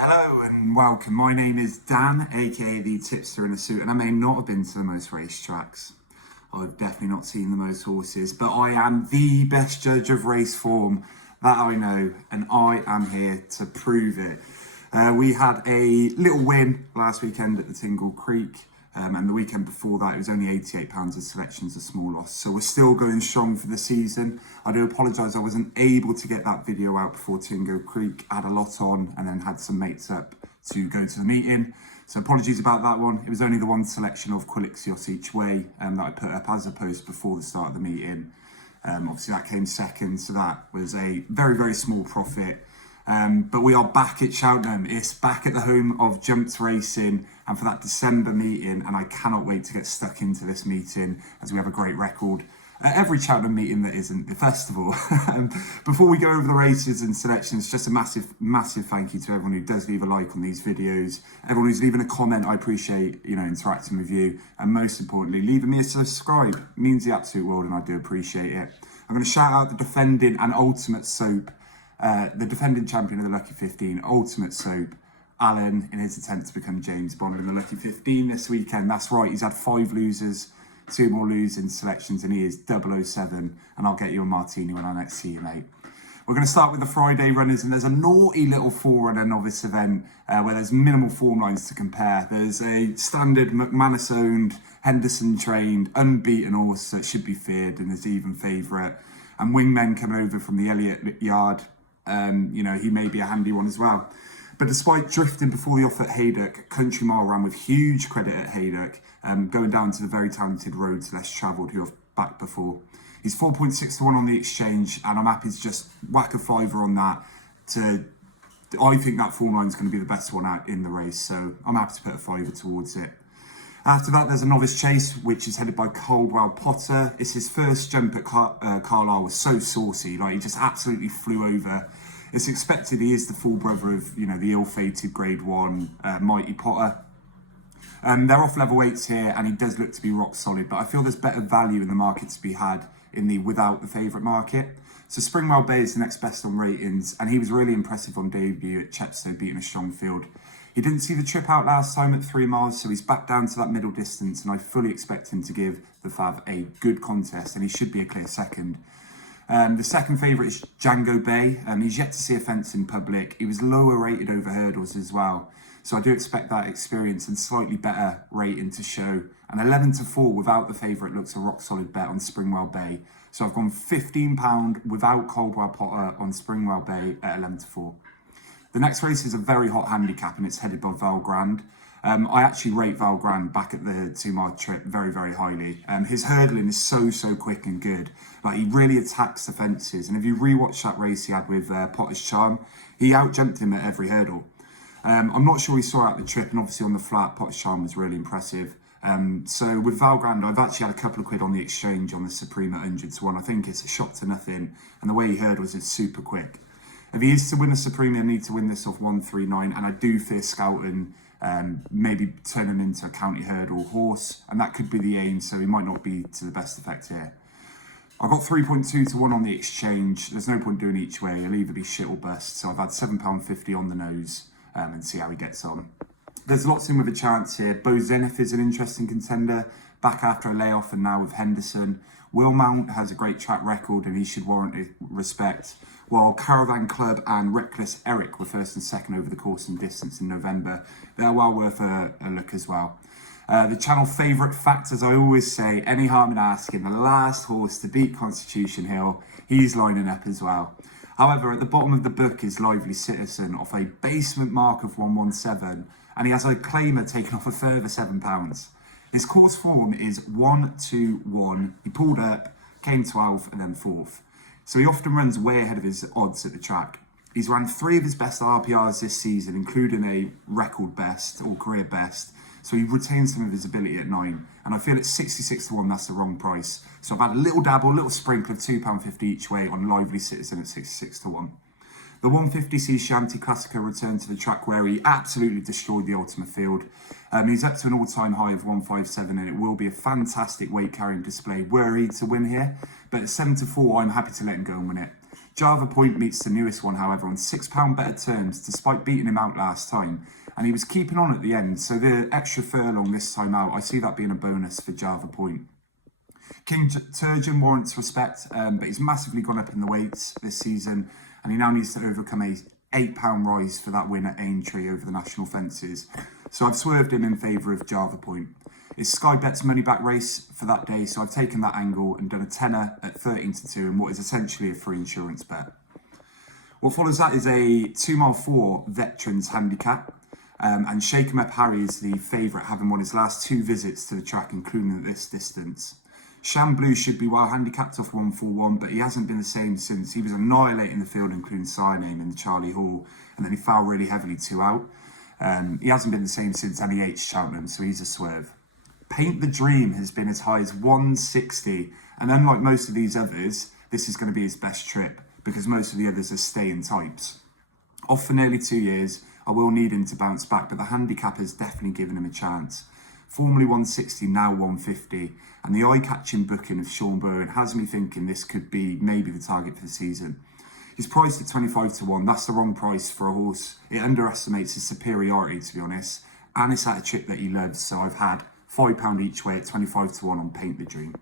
Hello and welcome. My name is Dan, aka the Tipster in a Suit, and I may not have been to the most racetracks. I've definitely not seen the most horses, but I am the best judge of race form that I know, and I am here to prove it. We had a little win last weekend at the Tingle Creek, and the weekend before that it was only £88 of selections, a small loss. So we're still going strong for the season. I do apologise I wasn't able to get that video out before Tingle Creek. I had a lot on and then had some mates up to go to the meeting. So apologies about that one. It was only the one selection of Quilixios each way that I put up as a post before the start of the meeting. Obviously that came second, so that was a very, very small profit. But we are back at Cheltenham. It's back at the home of Jumped Racing and for that December meeting, and I cannot wait to get stuck into this meeting as we have a great record at every Cheltenham meeting that isn't the festival. Before we go over the races and selections, just a massive thank you to everyone who does leave a like on these videos, everyone who's leaving a comment. I appreciate, interacting with you, and most importantly, leaving me a subscribe. It means the absolute world, and I do appreciate it. I'm going to shout out the defending and ultimate soap, the defending champion of the Lucky 15, Ultimate Soap, Alan, in his attempt to become James Bond in the Lucky 15 this weekend. That's right, he's had 5 losers, 2 more losing selections, and he is 007, and I'll get you a martini when I next see you, mate. We're going to start with the Friday runners, and there's a naughty little forerunner novice event where there's minimal form lines to compare. There's a standard McManus-owned, Henderson-trained, unbeaten horse that should be feared and is even favourite. And wingmen coming over from the Elliott yard. He may be a handy one as well. But despite drifting before the off at Haydock, Country Mile ran with huge credit at Haydock, going down to the very talented roads less travelled who I've backed before. He's 4.6 to 1 on the exchange, and I'm happy to just whack a fiver on that. I think that form line is going to be the best one out in the race, so I'm happy to put a fiver towards it. After that, there's a novice chase, which is headed by Coldwell Potter. It's his first jump at Carlisle, was so saucy, he just absolutely flew over. It's expected he is the full brother of, the ill-fated Grade 1 Mighty Potter. They're off level 8s here, and he does look to be rock solid, but I feel there's better value in the market to be had in the without the favourite market. So Springwell Bay is the next best on ratings, and he was really impressive on debut at Chepstow, beating a strong field. He didn't see the trip out last time at 3 miles, so he's back down to that middle distance, and I fully expect him to give the Fav a good contest, and he should be a clear second. The second favourite is Django Bay. He's yet to see a fence in public. He was lower rated over hurdles as well, so I do expect that experience and slightly better rating to show. And 11 to 4 without the favourite looks a rock solid bet on Springwell Bay. So I've gone £15 without Coldwell Potter on Springwell Bay at 11 to 4. The next race is a very hot handicap, and it's headed by Val Grand. I actually rate Val Grand back at the 2 mile trip very, very highly. His hurdling is so quick and good. He really attacks the fences. And if you rewatch that race he had with Potter's Charm, he outjumped him at every hurdle. I'm not sure he saw out the trip, and obviously on the flat, Potter's Charm was really impressive. So with Val Grand, I've actually had a couple of quid on the exchange on the Supreme at 100 to 1. I think it's a shot to nothing, and the way he hurdles is super quick. If he is to win a Supreme, he'll need to win this off 139, and I do fear Skelton maybe turn him into a county hurdle horse, and that could be the aim, so he might not be to the best effect here. I've got 3.2 to 1 on the exchange. There's no point doing each way. He'll either be shit or bust, so I've had £7.50 on the nose and see how he gets on. There's lots in with a chance here. Bo Zenith is an interesting contender, back after a layoff and now with Henderson. Will Mount has a great track record and he should warrant respect, while Caravan Club and Reckless Eric were first and second over the course and distance in November. They're well worth a look as well. The channel favourite fact, as I always say, any harm in asking, the last horse to beat Constitution Hill, he's lining up as well. However, at the bottom of the book is Lively Citizen off a basement mark of 117, and he has a claimer taking off a further £7. His course form is 1-2-1. He pulled up, came 12th and then 4th. So he often runs way ahead of his odds at the track. He's ran 3 of his best RPRs this season, including a record best or career best. So he retains some of his ability at 9. And I feel at 66 to 1, that's the wrong price. So I've had a little dabble, a little sprinkle of £2.50 each way on Lively Citizen at 66 to 1. The 150 sees Shanty Classica return to the track where he absolutely destroyed the Ultimate Field. He's up to an all-time high of 157, and it will be a fantastic weight-carrying display were he to win here. But at 7 to 4, I'm happy to let him go and win it. Java Point meets the newest one, however, on £6 better terms, despite beating him out last time. And he was keeping on at the end, so the extra furlong this time out, I see that being a bonus for Java Point. King Turgeon warrants respect, but he's massively gone up in the weights this season, and he now needs to overcome a £8 rise for that win at Aintree over the national fences. So I've swerved him in favour of Java Point. It's Sky Bet's money back race for that day, so I've taken that angle and done a tenner at 13-2 in what is essentially a free insurance bet. What follows that is a 2-mile-4 veterans handicap, and Shake 'em Up Harry is the favourite, having won his last 2 visits to the track, including at this distance. Sham Blue should be well handicapped off 141, but he hasn't been the same since. He was annihilating the field, including Cyaname in the Charlie Hall, and then he fouled really heavily 2 out. He hasn't been the same since NEH Cheltenham, so he's a swerve. Paint the Dream has been as high as 160, and unlike most of these others, this is going to be his best trip because most of the others are staying types. Off for nearly 2 years, I will need him to bounce back, but the handicap has definitely given him a chance. Formerly 160, now 150, and the eye-catching booking of Sean Bowen has me thinking this could be maybe the target for the season. He's priced at 25-1, that's the wrong price for a horse. It underestimates his superiority, to be honest, and it's at a trip that he loves, so I've had £5 each way at 25-1 on Paint the Dream.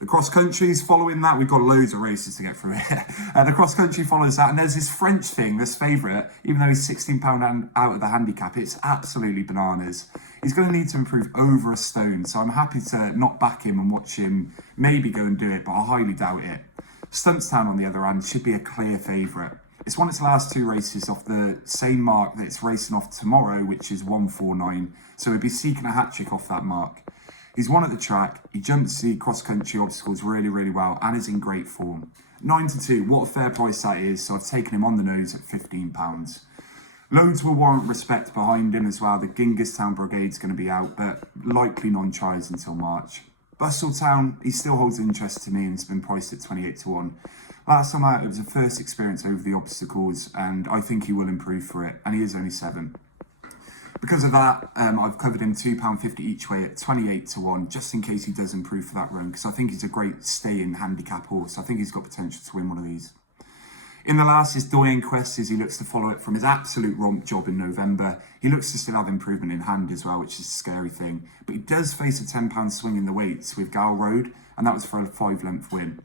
The cross country's following that. We've got loads of races to get through here. The cross country follows that, and there's this French thing, this favourite, even though he's £16 out of the handicap, it's absolutely bananas. He's going to need to improve over a stone, so I'm happy to not back him and watch him maybe go and do it, but I highly doubt it. Stumpstown, on the other hand, should be a clear favourite. It's won its last 2 races off the same mark that it's racing off tomorrow, which is 149, so he'll be seeking a hat-trick off that mark. He's won at the track, he jumps the cross-country obstacles really, really well, and is in great form. 9-2, what a fair price that is, so I've taken him on the nose at £15. Loads will warrant respect behind him as well. The Gingerstown Brigade's going to be out, but likely non-tries until March. Bustletown, he still holds interest to me and has been priced at 28-1. Last time out, it was a first experience over the obstacles, and I think he will improve for it, and he is only 7. Because of that, I've covered him £2.50 each way at 28-1, just in case he does improve for that run, because I think he's a great stay-in handicap horse. I think he's got potential to win one of these. In the last is Doyen Quest, as he looks to follow it from his absolute romp job in November. He looks to still have improvement in hand as well, which is a scary thing. But he does face a £10 swing in the weights with Gal Road, and that was for a 5-length win.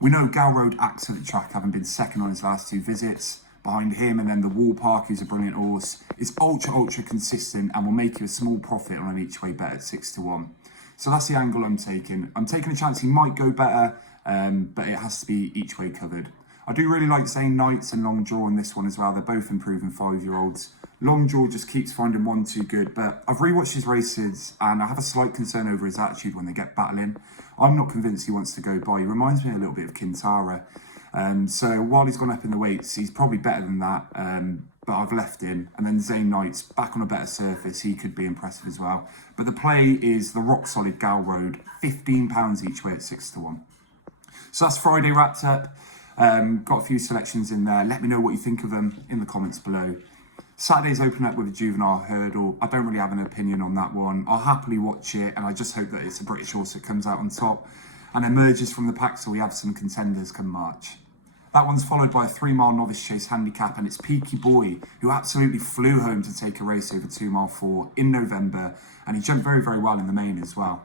We know Gal Road acts at the track, having been second on his last 2 visits. Behind him, and then the Wall Park, who's a brilliant horse, is ultra consistent and will make you a small profit on an each way bet at 6-1. So that's the angle I'm taking. I'm taking a chance he might go better, but it has to be each way covered. I do really like Zane Knights and Long Draw in this one as well. They're both improving 5-year-olds. Long Draw just keeps finding one too good, but I've rewatched his races and I have a slight concern over his attitude when they get battling. I'm not convinced he wants to go by. He reminds me a little bit of Kintara. So while he's gone up in the weights, he's probably better than that, but I've left him. And then Zane Knights, back on a better surface, he could be impressive as well. But the play is the rock-solid Gal Road, £15 each way at 6-1. So that's Friday wrapped up. Got a few selections in there. Let me know what you think of them in the comments below. Saturday's open up with a juvenile hurdle. I don't really have an opinion on that one. I'll happily watch it, and I just hope that it's a British horse that comes out on top and emerges from the pack so we have some contenders come March. That one's followed by a 3-mile novice chase handicap, and it's Peaky Boy, who absolutely flew home to take a race over 2-mile-4 in November, and he jumped very, very well in the main as well.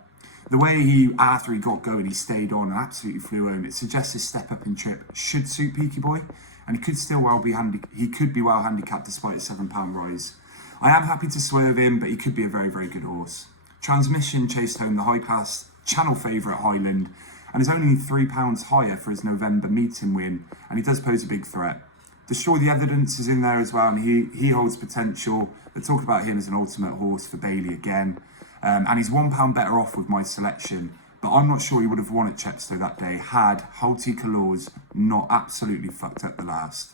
The way after he got going, he stayed on and absolutely flew home. It suggests his step up in trip should suit Peaky Boy, and he could be well handicapped despite a £7 rise. I am happy to swerve him, but he could be a very, very good horse. Transmission chased home the high-class channel favourite Highland, and is only £3 higher for his November meeting win, and he does pose a big threat. Destroy the Evidence is in there as well, and he holds potential. They talk about him as an ultimate horse for Bailey again, and he's £1 better off with my selection, but I'm not sure he would have won at Chepstow that day had Halti Kalors not absolutely fucked up the last.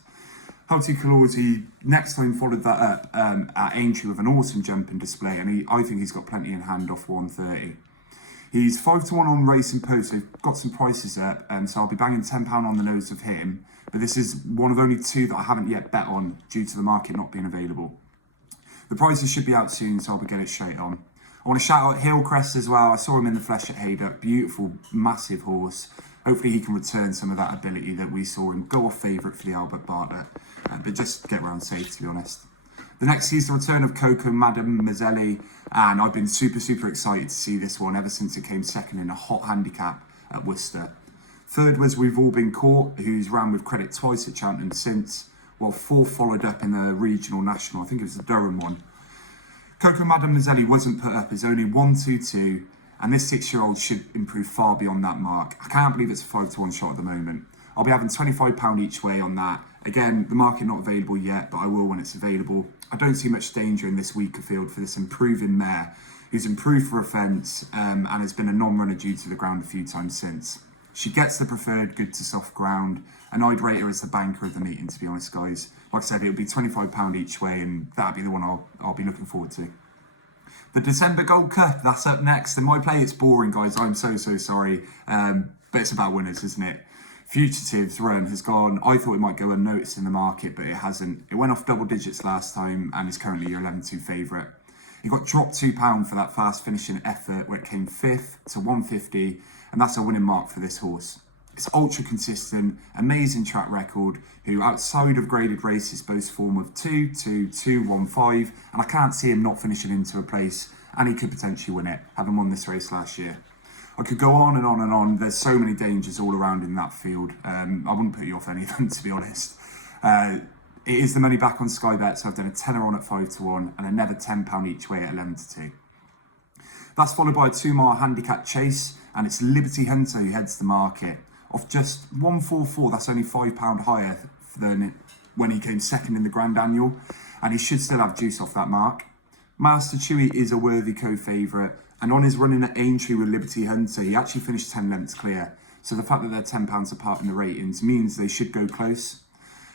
Halti Kalors, he next time followed that up at Aintree with an awesome jumping display, and I think he's got plenty in hand off 130. He's 5-1 on Racing Post, so got some prices up, so I'll be banging £10 on the nose of him. But this is one of only 2 that I haven't yet bet on due to the market not being available. The prices should be out soon, so I'll be getting it straight on. I want to shout out Hillcrest as well. I saw him in the flesh at Haydock. Beautiful, massive horse. hopefully he can return some of that ability that we saw him go off favourite for the Albert Bartlett, but just get round safe, to be honest. The next sees the return of Coco Madame Mazzelli, and I've been super excited to see this one ever since it came second in a hot handicap at Worcester. Third was We've All Been Caught, who's ran with credit twice at Cheltenham since, while fourth followed up in the regional national, I think it was the Durham one. Coco Madame Mazzelli wasn't put up as only 1-2-2, and this 6-year-old should improve far beyond that mark. I can't believe it's a 5-1 shot at the moment. I'll be having £25 each way on that. Again, the market not available yet, but I will when it's available. I don't see much danger in this weaker field for this improving mare, who's improved for a fence and has been a non-runner due to the ground a few times since. She gets the preferred good to soft ground, and I'd rate her as the banker of the meeting, to be honest, guys. Like I said, it'll be £25 each way, and that'll be the one I'll be looking forward to. The December Gold Cup, that's up next. In my play, it's boring, guys. I'm so sorry. But it's about winners, isn't it? Fugitive's run has gone, I thought it might go unnoticed in the market, but it hasn't. It went off double digits last time and is currently your 11-2 favourite. It got dropped £2 for that fast finishing effort where it came 5th to 150, and that's a winning mark for this horse. It's ultra consistent, amazing track record, who outside of graded races boasts form of 2, 2, 2, 1, 5, and I can't see him not finishing into a place, and he could potentially win it, having won this race last year. I could go on and on and on. There's so many dangers all around in that field. I wouldn't put you off any of them, to be honest. It is the money back on Sky Bet, so I've done a tenner on at 5-1 and another £10 each way at 11-2. That's followed by a 2-mile handicap chase, and it's Liberty Hunter who heads the market. Off just 144, that's only £5 higher than when he came second in the Grand Annual, and he should still have juice off that mark. Master Chewy is a worthy co-favourite, and on his run in at Aintree with Liberty Hunter, he actually finished 10 lengths clear. So the fact that they're £10 apart in the ratings means they should go close.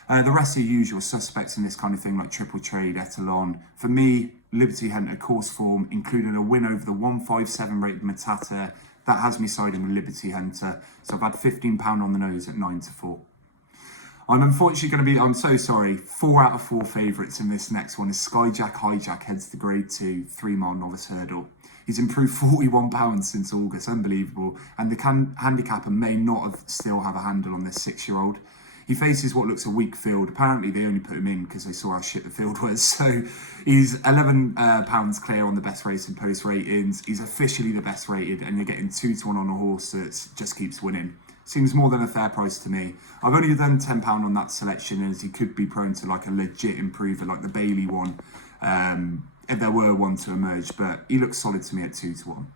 The rest are usual suspects in this kind of thing, like Triple Trade, Etalon. For me, Liberty Hunter course form, including a win over the 157 rated Matata, that has me siding with Liberty Hunter. So I've had £15 on the nose at 9-4. I'm unfortunately going to be, I'm so sorry, 4 out of 4 favourites in this next one as Skyjack Hijack heads the Grade 2 3-mile novice hurdle. He's improved £41 since August, unbelievable, and the handicapper may not still have a handle on this 6-year-old. He faces what looks a weak field. Apparently they only put him in because they saw how shit the field was. So he's £11 clear on the best racing post ratings. He's officially the best rated, and you're getting 2-1 on a horse that just keeps winning. Seems more than a fair price to me. I've only done £10 on that selection, as he could be prone to like a legit improver like the Bailey one, if there were one to emerge, but he looks solid to me at 2-1.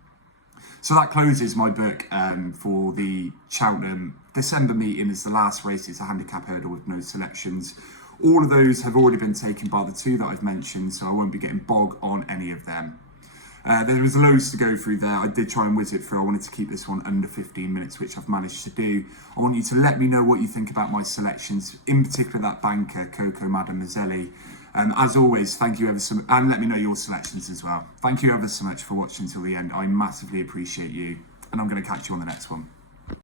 So that closes my book for the Cheltenham December meeting as the last race. It's a handicap hurdle with no selections. All of those have already been taken by the 2 that I've mentioned, so I won't be getting bogged on any of them. There was loads to go through there. I did try and whiz it through. I wanted to keep this one under 15 minutes, which I've managed to do. I want you to let me know what you think about my selections, in particular that banker, Coco Madame Mazzelli. As always, thank you ever so much, and let me know your selections as well. Thank you ever so much for watching till the end. I massively appreciate you, and I'm going to catch you on the next one.